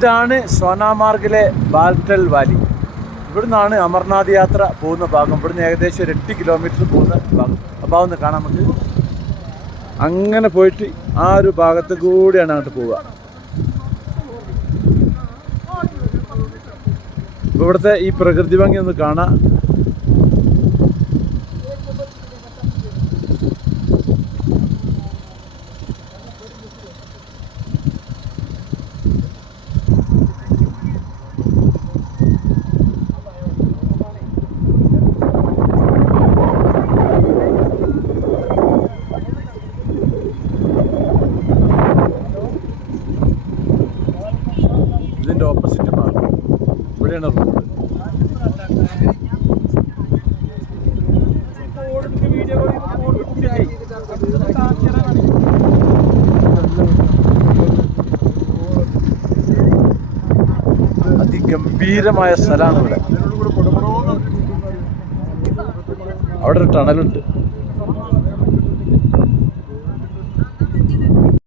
ഇതാണ് സോനാമാർഗിലെ ബാൽട്ടൽ വാലി. ഇവിടുന്നാണ് അമർനാഥ് യാത്ര പോകുന്ന ഭാഗം. ഇവിടുന്ന് ഏകദേശം ഒരു 8 കിലോമീറ്റർ പോകുന്ന ഭാഗം. അപ്പോൾ ഒന്ന് കാണാൻ നമുക്ക്. അങ്ങനെ പോയിട്ട് ആ ഒരു ഭാഗത്ത് കൂടിയാണ് അങ്ങോട്ട് പോവുക. ഇവിടുത്തെ ഈ പ്രകൃതി ഭംഗി ഒന്ന് കാണാം. ഇതിൻ്റെ ഓപ്പോസിറ്റ് ഭാഗം ഇവിടെയാണ് റോഡ്. അതിഗംഭീരമായ സ്ഥലമാണ് ഇവിടെ. അവിടെ ഒരു ടണലുണ്ട്.